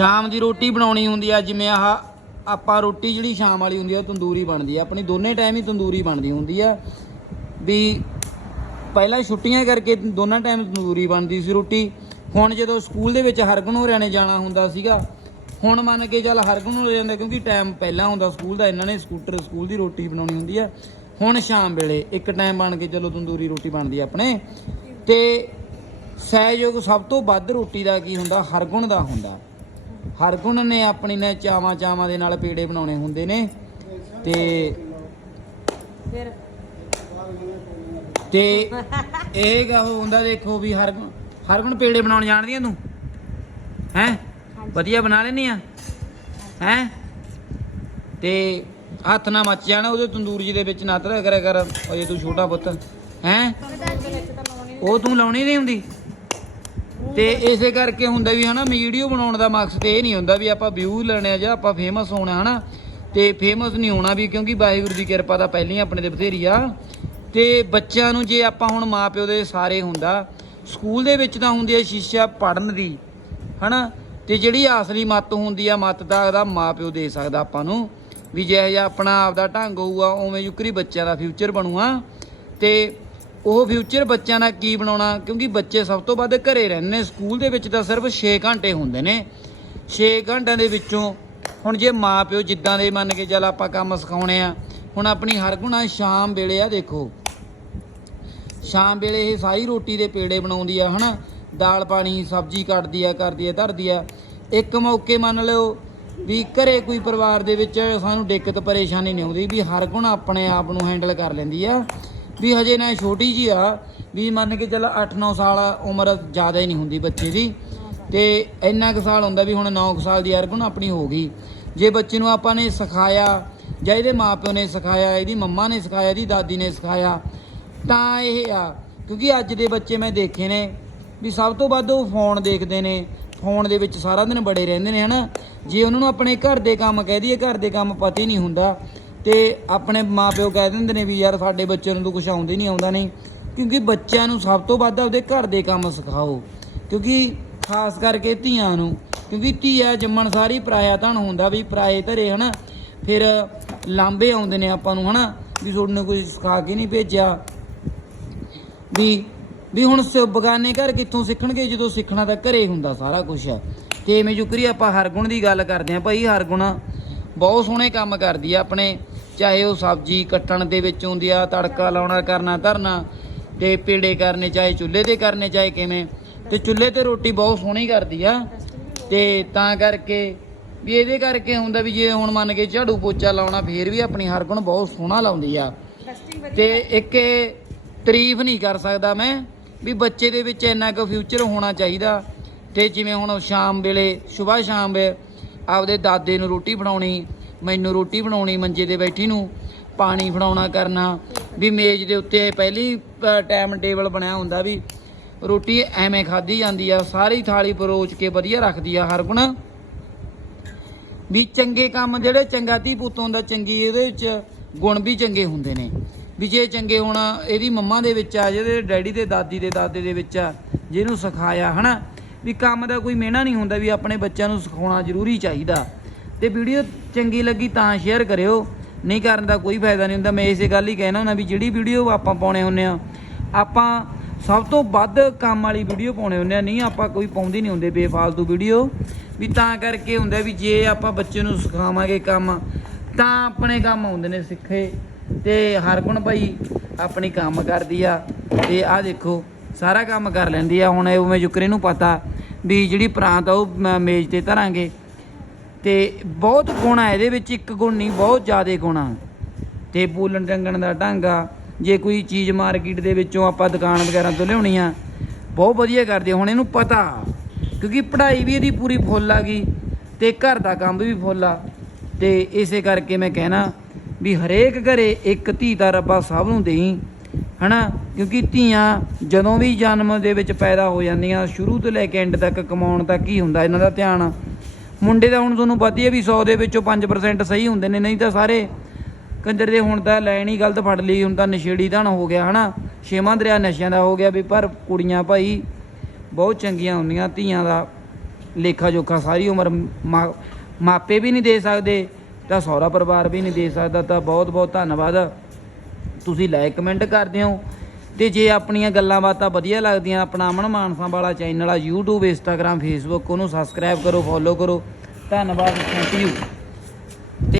ਸ਼ਾਮ ਦੀ ਰੋਟੀ ਬਣਾਉਣੀ ਹੁੰਦੀ ਆ, ਜਿਵੇਂ ਆਹ ਆਪਾਂ ਰੋਟੀ ਜਿਹੜੀ ਸ਼ਾਮ ਵਾਲੀ ਹੁੰਦੀ ਆ, ਉਹ ਤੰਦੂਰੀ ਬਣਦੀ ਆ। ਆਪਣੀ ਦੋਨੇ ਟਾਈਮ ਹੀ ਤੰਦੂਰੀ ਬਣਦੀ ਹੁੰਦੀ ਆ। ਵੀ ਪਹਿਲਾਂ ਛੁੱਟੀਆਂ ਕਰਕੇ ਦੋਨਾਂ ਟਾਈਮ ਤੰਦੂਰੀ ਬਣਦੀ ਸੀ ਰੋਟੀ। ਹੁਣ ਜਦੋਂ ਸਕੂਲ ਦੇ ਵਿੱਚ ਹਰਗੁਣ ਹੋਰਿਆਂ ਨੇ ਜਾਣਾ ਹੁੰਦਾ ਸੀਗਾ, ਹੁਣ ਮੰਨ ਕੇ ਚੱਲ ਹਰਗੁਣ ਹੋ ਜਾਂਦਾ, ਕਿਉਂਕਿ ਟਾਈਮ ਪਹਿਲਾਂ ਹੁੰਦਾ ਸਕੂਲ ਦਾ, ਇਹਨਾਂ ਨੇ ਸਕੂਟਰ ਸਕੂਲ ਦੀ ਰੋਟੀ ਬਣਾਉਣੀ ਹੁੰਦੀ ਆ। ਹੁਣ ਸ਼ਾਮ ਵੇਲੇ ਇੱਕ ਟਾਈਮ ਬਣ ਕੇ ਚਲੋ ਤੰਦੂਰੀ ਰੋਟੀ ਬਣਦੀ ਆ ਆਪਣੇ। ਤੇ ਸਹਿਯੋਗ ਸਭ ਤੋਂ ਵੱਧ ਰੋਟੀ ਦਾ ਕੀ ਹੁੰਦਾ? ਹਰਗੁਣ ਦਾ ਹੁੰਦਾ। ਹਰਗੁਣ ਨੇ ਆਪਣੀ ਨੇ ਚਾਵਾਂ ਚਾਵਾਂ ਦੇ ਨਾਲ ਪੇੜੇ ਬਣਾਉਣੇ ਹੁੰਦੇ ਨੇ। ਤੇ ਫਿਰ? ਤੇ ਇਹ ਗਾ ਉਹ ਹੁੰਦਾ ਦੇਖੋ ਵੀ ਹਰਗੁਣ ਹਰਗੁਣ ਪੇੜੇ ਬਣਾਉਣ ਜਾਣਦੀ ਆ ਤੂੰ? ਹੈ? ਵਧੀਆ ਬਣਾ ਲੈਨੀ ਆ? ਹੈ? ਤੇ ਹੱਥ ਨਾ ਮੱਚ ਜਾਣਾ ਉਹਦੇ ਤੰਦੂਰ ਜੀ ਦੇ ਵਿੱਚ ਨਾ ਧਰਿਆ ਕਰਿਆ ਕਰ ਅਜੇ ਤੂੰ ਛੋਟਾ ਪੁੱਤ ਹੈ? ਉਹ ਤੂੰ ਲਾਉਣੀ ਨਹੀਂ ਹੁੰਦੀ? ਤੇ ਇਸੇ ਕਰਕੇ ਹੁੰਦਾ ਵੀ ਹਨਾ, ਵੀਡੀਓ ਬਣਾਉਣ ਦਾ ਮਕਸਦ ਇਹ ਨਹੀਂ ਹੁੰਦਾ ਵੀ ਆਪਾਂ ਵਿਊ ਲੈਣੇ ਆ ਜਾਂ ਆਪਾਂ ਫੇਮਸ ਹੋਣਾ ਹਨਾ। ਤੇ ਫੇਮਸ ਨਹੀਂ ਹੋਣਾ ਵੀ ਕਿਉਂਕਿ ਵਾਹਿਗੁਰੂ ਦੀ ਕਿਰਪਾ ਤਾਂ ਪਹਿਲਾਂ ਹੀ ਆਪਣੇ ਤੇ ਬਥੇਰੀ ਆ। ਤੇ ਬੱਚਿਆਂ ਨੂੰ ਜੇ ਆਪਾਂ ਹੁਣ ਮਾਪਿਓ ਦੇ ਸਾਰੇ ਹੁੰਦਾ, ਸਕੂਲ ਦੇ ਵਿੱਚ ਤਾਂ ਹੁੰਦੀ ਹੈ ਸ਼ੀਸ਼ਾ ਪੜਨ ਦੀ, ਹਨਾ। ਤੇ ਜਿਹੜੀ ਅਸਲੀ ਮੱਤ ਹੁੰਦੀ ਆ, ਮੱਤ ਦਾ ਉਹਦਾ ਮਾਪਿਓ ਦੇ ਸਕਦਾ ਆਪਾਂ ਨੂੰ। ਵੀ ਜਿਹੋ ਜਿਹਾ ਆਪਣਾ ਆਪਦਾ ਢੰਗ ਹੋਊਗਾ, ਉਵੇਂ ਯੁਕਰੀ ਬੱਚਿਆਂ ਦਾ ਫਿਊਚਰ ਬਣੂਗਾ। ਤੇ ਉਹ ਫਿਊਚਰ ਬੱਚਿਆਂ ਦਾ ਕੀ ਬਣਾਉਣਾ? ਕਿਉਂਕਿ ਬੱਚੇ ਸਭ ਤੋਂ ਵੱਧ ਘਰੇ ਰਹਿੰਦੇ ਨੇ, ਸਕੂਲ ਦੇ ਵਿੱਚ ਤਾਂ ਸਿਰਫ 6 ਘੰਟੇ ਹੁੰਦੇ ਨੇ। 6 ਘੰਟਿਆਂ ਦੇ ਵਿੱਚੋਂ ਹੁਣ ਜੇ ਮਾਪਿਓ ਜਿੱਦਾਂ ਦੇ ਮੰਨ ਕੇ ਚੱਲ ਆਪਾਂ ਕੰਮ ਸਿਖਾਉਣੇ ਆ, ਹੁਣ ਆਪਣੀ ਹਰ ਗੁਣਾ ਸ਼ਾਮ ਵੇਲੇ ਆ ਦੇਖੋ। ਸ਼ਾਮ ਵੇਲੇ ਇਹ ਸਾਰੀ ਰੋਟੀ ਦੇ ਪੇੜੇ ਬਣਾਉਂਦੀ ਆ, ਹਨਾ? ਦਾਲ ਪਾਣੀ, ਸਬਜ਼ੀ ਕੱਟਦੀ ਆ, ਕਰਦੀ ਆ, ਧਰਦੀ ਆ। ਇੱਕ ਮੌਕੇ ਮੰਨ ਲਿਓ ਵੀ ਘਰੇ ਕੋਈ ਪਰਿਵਾਰ ਦੇ ਵਿੱਚ ਸਾਨੂੰ ਦਿੱਕਤ, ਪਰੇਸ਼ਾਨੀ ਨਹੀਂ ਆਉਂਦੀ, ਵੀ ਹਰ ਗੁਣ ਆਪਣੇ ਆਪ ਨੂੰ ਹੈਂਡਲ ਕਰ ਲੈਂਦੀ ਆ। ਵੀ ਹਜੇ ਨਾ ਛੋਟੀ ਜੀ ਆ, ਵੀ ਮੰਨ ਕੇ ਚੱਲ 8-9 ਸਾਲ ਉਮਰ ਜ਼ਿਆਦਾ ਹੀ ਨਹੀਂ ਹੁੰਦੀ ਬੱਚੇ ਦੀ। ਤੇ ਇੰਨਾ ਕੁ ਸਾਲ ਹੁੰਦਾ ਵੀ ਹੁਣ 9 ਕੁ ਸਾਲ ਦੀ ਅਰਗੁਣ ਆਪਣੀ ਹੋ ਗਈ। ਜੇ ਬੱਚੇ ਨੂੰ ਆਪਾਂ ਨੇ ਸਿਖਾਇਆ, ਜਾਂ ਇਹਦੇ ਮਾਪਿਓ ਨੇ ਸਿਖਾਇਆ, ਇਹਦੀ ਮੰਮਾ ਨੇ ਸਿਖਾਇਆ, ਇਹਦੀ ਦਾਦੀ ਨੇ ਸਿਖਾਇਆ, ਤਾਂ ਇਹ ਆ, ਕਿਉਂਕਿ ਅੱਜ ਦੇ ਬੱਚੇ ਮੈਂ ਦੇਖੇ ਨੇ ਵੀ ਸਭ ਤੋਂ ਵੱਧ ਉਹ ਫੋਨ ਦੇਖਦੇ ਨੇ, ਫੋਨ ਦੇ ਵਿੱਚ ਸਾਰਾ ਦਿਨ ਬੜੇ ਰਹਿੰਦੇ ਨੇ, ਹਨਾ? ਜੇ ਉਹਨਾਂ ਨੂੰ ਆਪਣੇ ਘਰ ਦੇ ਕੰਮ ਕਹਿ ਦਈਏ, ਘਰ ਦੇ ਕੰਮ ਪਤਾ ਹੀ ਨਹੀਂ ਹੁੰਦਾ। ਤੇ ਆਪਣੇ ਮਾਪਿਓ ਕਹਿ ਦਿੰਦੇ ਨੇ ਵੀ ਯਾਰ ਸਾਡੇ ਬੱਚੇ ਨੂੰ ਤਾਂ ਕੁਝ ਆਉਂਦੇ ਨਹੀਂ, ਆਉਂਦਾ ਨਹੀਂ। ਕਿਉਂਕਿ ਬੱਚਿਆਂ ਨੂੰ ਸਭ ਤੋਂ ਵੱਧ ਆਪਦੇ ਘਰ ਦੇ ਕੰਮ ਸਿਖਾਓ। ਕਿਉਂਕਿ ਖਾਸ ਕਰਕੇ ਧੀਆਂ ਨੂੰ, ਕਿਉਂਕਿ ਧੀਆ ਜੰਮਣ ਸਾਰੀ ਪਰਾਇਆ ਧਨ ਹੁੰਦਾ ਵੀ ਪਰਾਏ ਧਰੇ, ਹਨਾ? ਫਿਰ ਲਾਂਬੇ ਆਉਂਦੇ ਨੇ ਆਪਾਂ ਨੂੰ, ਹਨਾ? ਵੀ ਤੁਹਾਡੇ ਕੋਈ ਸਿਖਾ ਕੇ ਨਹੀਂ ਭੇਜਿਆ। ਵੀ ਵੀ ਹੁਣ ਸ- ਬਗਾਨੇ ਘਰ ਕਿੱਥੋਂ ਸਿੱਖਣਗੇ? ਜਦੋਂ ਸਿੱਖਣਾ ਤਾਂ ਘਰੇ ਹੁੰਦਾ ਸਾਰਾ ਕੁਝ ਤੇ ਐਵੇਂ ਜੁਕਰੀ ਆਪਾਂ ਹਰਗੁਣ ਦੀ ਗੱਲ ਕਰਦੇ ਆਂ ਭਾਈ ਹਰਗੁਣ ਬਹੁਤ ਸੋਹਣੇ ਕੰਮ ਕਰਦੀ ਆ ਆਪਣੇ ਚਾਹੇ ਉਹ ਸਬਜ਼ੀ ਕੱਟਣ ਦੇ ਵਿੱਚ ਹੁੰਦੀ ਆ, ਤੜਕਾ ਲਾਉਣਾ, ਕਰਨਾ, ਧਰਨਾ, ਤੇ ਪੇੜੇ ਕਰਨੇ, ਚਾਹੇ ਚੁੱਲ੍ਹੇ ਤੇ ਕਰਨੇ, ਚਾਹੇ ਕਿਵੇਂ। ਤੇ ਚੁੱਲ੍ਹੇ ਤੇ ਰੋਟੀ ਬਹੁਤ ਸੋਹਣੀ ਕਰਦੀ ਆ। ਤੇ ਤਾਂ ਕਰਕੇ ਵੀ ਇਹਦੇ ਕਰਕੇ ਹੁੰਦਾ ਵੀ ਜੇ ਹੁਣ ਮੰਨ ਕੇ ਝਾੜੂ ਪੋਚਾ ਲਾਉਣਾ, ਫੇਰ ਵੀ ਆਪਣੀ ਹਰਗੁਣ ਬਹੁਤ ਸੋਹਣਾ ਲਾਉਂਦੀ ਆ। ਟੈਸਟਿੰਗ ਤੇ ਇੱਕ ਤਾਰੀਫ ਨਹੀਂ ਕਰ ਸਕਦਾ ਮੈਂ ਵੀ ਬੱਚੇ ਦੇ ਵਿੱਚ ਇੰਨਾ ਕੁ ਫਿਊਚਰ ਹੋਣਾ ਚਾਹੀਦਾ। ਤੇ ਜਿਵੇਂ ਹੁਣ ਸ਼ਾਮ ਵੇਲੇ ਸਵੇਰ ਸ਼ਾਮ ਵੇ, ਆਪਦੇ ਦਾਦੇ ਨੂੰ ਰੋਟੀ ਬਣਾਉਣੀ ਮੈਨੂੰ ਰੋਟੀ ਬਣਾਉਣੀ, ਮੰਜੇ ਤੇ ਬੈਠੀ ਨੂੰ, ਪਾਣੀ ਫੜਾਉਣਾ, ਕਰਨਾ, ਵੀ ਮੇਜ਼ ਦੇ ਉੱਤੇ ਪਹਿਲੀ ਟਾਈਮ ਟੇਬਲ ਬਣਿਆ ਹੁੰਦਾ ਵੀ ਰੋਟੀ ਐਵੇਂ ਖਾਧੀ ਜਾਂਦੀ ਆ, ਸਾਰੀ ਥਾਲੀ ਪਰੋਚ ਕੇ ਵਧੀਆ ਰੱਖਦੀ ਆ ਹਰ ਗੁਣ। ਵੀ ਚੰਗੇ ਕੰਮ ਜਿਹੜੇ ਚੰਗਾ ਧੀ ਪੁੱਤ ਹੁੰਦਾ, ਚੰਗੀ ਇਹਦੇ ਵਿੱਚ ਗੁਣ ਵੀ ਚੰਗੇ ਹੁੰਦੇ ਨੇ। ਵੀ ਜੇ ਚੰਗੇ ਹੁਣ, ਇਹਦੀ ਮੰਮਾ ਦੇ ਵਿੱਚ ਆ, ਜਿਹਦੇ ਡੈਡੀ ਦੇ, ਦਾਦੀ ਦੇ, ਦਾਦੇ ਦੇ ਵਿੱਚ ਆ, ਜਿਹਨੂੰ ਸਿਖਾਇਆ, ਹਨਾ? ਵੀ ਕੰਮ ਦਾ ਕੋਈ ਮਿਹਣਾ ਨਹੀਂ ਹੁੰਦਾ ਵੀ ਆਪਣੇ ਬੱਚਿਆਂ ਨੂੰ ਸਿਖਾਉਣਾ ਜ਼ਰੂਰੀ ਚਾਹੀਦਾ। ਤੇ ਵੀਡੀਓ ਚੰਗੀ ਲੱਗੀ ਤਾਂ ਸ਼ੇਅਰ ਕਰਿਓ। ਨਹੀਂ ਕਰਨ ਦਾ ਕੋਈ ਫਾਇਦਾ ਨਹੀਂ ਹੁੰਦਾ। ਮੈਂ ਇਸੇ ਗੱਲ ਹੀ ਕਹਿਣਾ ਹੁੰਦਾ ਵੀ ਜਿਹੜੀ ਵੀਡੀਓ ਆਪਾਂ ਪਾਉਣੇ ਹੁੰਨੇ ਆ ਆਪਾਂ ਸਭ ਤੋਂ ਵੱਧ ਕੰਮ ਵਾਲੀ ਵੀਡੀਓ ਪਾਉਣੇ ਹੁੰਦੇ ਆ ਨਹੀਂ, ਆਪਾਂ ਕੋਈ ਪਾਉਂਦੀ ਨਹੀਂ ਹੁੰਦੇ ਬੇਫਾਲਤੂ ਵੀਡੀਓ। ਵੀ ਤਾਂ ਕਰਕੇ ਹੁੰਦਾ ਵੀ ਜੇ ਆਪਾਂ ਬੱਚੇ ਨੂੰ ਸਿਖਾਵਾਂਗੇ ਕੰਮ, ਤਾਂ ਆਪਣੇ ਕੰਮ ਆਉਂਦੇ ਨੇ ਸਿੱਖੇ। ਤੇ ਹਰਗੁਣ ਭਾਈ ਆਪਣੀ ਕੰਮ ਕਰਦੀ ਆ। ਤੇ ਆਹ ਦੇਖੋ, ਸਾਰਾ ਕੰਮ ਕਰ ਲੈਂਦੀ ਆ। ਹੁਣ ਉਵੇਂ ਜੁਕਰੇ ਨੂੰ ਪਤਾ ਵੀ ਜਿਹੜੀ ਪ੍ਰਾਂਤ ਆ ਉਹ ਮੇਜ਼ ਤੇ ਧਰਾਂਗੇ। ਤੇ ਬਹੁਤ ਗੁਣ ਆ, ਇਹਦੇ ਵਿੱਚ ਇੱਕ ਗੁਣ ਨਹੀਂ, ਬਹੁਤ ਜ਼ਿਆਦਾ ਗੁਣ ਆ। ਤੇ ਬੋਲਣ ਟੰਗਣ ਦਾ ਢੰਗ ਆ, ਜੇ ਕੋਈ ਚੀਜ਼ ਮਾਰਕੀਟ ਦੇ ਵਿੱਚੋਂ ਆਪਾਂ ਦੁਕਾਨ ਵਗੈਰਾ ਤੋਂ ਲਿਆਉਣੀ ਆ, ਬਹੁਤ ਵਧੀਆ ਕਰਦੇ ਹੁਣ ਇਹਨੂੰ ਪਤਾ, ਕਿਉਂਕਿ ਪੜ੍ਹਾਈ ਵੀ ਇਹਦੀ ਪੂਰੀ ਫੁੱਲ ਆ ਗਈ, ਤੇ ਘਰ ਦਾ ਕੰਮ ਵੀ ਫੁੱਲ ਆ। ਤੇ ਇਸੇ ਕਰਕੇ ਮੈਂ ਕਹਿਣਾ ਵੀ ਹਰੇਕ ਘਰੇ ਇੱਕ ਧੀ ਦਾ ਰੱਬਾ ਸਭ ਨੂੰ ਦੇਈ, ਹਨਾ? ਕਿਉਂਕਿ ਧੀਆਂ ਜਦੋਂ ਵੀ ਜਨਮ ਦੇ ਵਿੱਚ ਪੈਦਾ ਹੋ ਜਾਂਦੀਆਂ, ਸ਼ੁਰੂ ਤੋਂ ਲੈ ਕੇ ਐਂਡ ਤੱਕ ਕਮਾਉਣ ਤੱਕ ਹੀ ਹੁੰਦਾ, ਇਹਨਾਂ ਦਾ ਧਿਆਨ ਮੁੰਡੇ ਦਾ ਹੁਣ ਤੁਹਾਨੂੰ ਪਤਾ ਹੀ ਹੈ ਵੀ 100 ਦੇ ਵਿੱਚੋਂ 5% ਸਹੀ ਹੁੰਦੇ ਨੇ, ਨਹੀਂ ਤਾਂ ਸਾਰੇ ਕੰਜਰ ਦੇ ਹੁਣ ਤਾਂ ਲੈਣ ਹੀ ਗਲਤ ਫੜ ਲਈ, ਹੁਣ ਤਾਂ ਨਸ਼ੇੜੀ ਧਨ ਹੋ ਗਿਆ, ਹਨਾ? ਛੇਵਾਂ ਦਰਿਆ ਨਸ਼ਿਆਂ ਦਾ ਹੋ ਗਿਆ ਵੀ, ਪਰ ਕੁੜੀਆਂ ਭਾਈ ਬਹੁਤ ਚੰਗੀਆਂ ਹੁੰਦੀਆਂ, ਧੀਆਂ ਦਾ ਲੇਖਾ ਜੋਖਾ ਸਾਰੀ ਉਮਰ ਮਾ- ਮਾਪੇ ਵੀ ਨਹੀਂ ਦੇ ਸਕਦੇ, ਤਾਂ ਸਹੁਰਾ ਪਰਿਵਾਰ ਵੀ ਨਹੀਂ ਦੇ ਸਕਦਾ, ਤਾਂ ਬਹੁਤ ਬਹੁਤ ਧੰਨਵਾਦ। ਤੁਸੀਂ ਲਾਈਕ ਕਮੈਂਟ ਕਰਦੇ ਹੋ ਤੇ ਜੇ ਆਪਣੀਆਂ ਗੱਲਾਂ ਬਾਤਾਂ ਵਧੀਆ ਲੱਗਦੀਆਂ, ਆਪਣਾ ਅਮਨ ਮਾਨਸਾ ਵਾਲਾ ਚੈਨਲ ਆ YouTube, Instagram, Facebook, ਉਹਨੂੰ ਸਬਸਕ੍ਰਾਈਬ ਕਰੋ ਫੋਲੋ ਕਰੋ। ਧੰਨਵਾਦ ਥੈਂਕ ਯੂ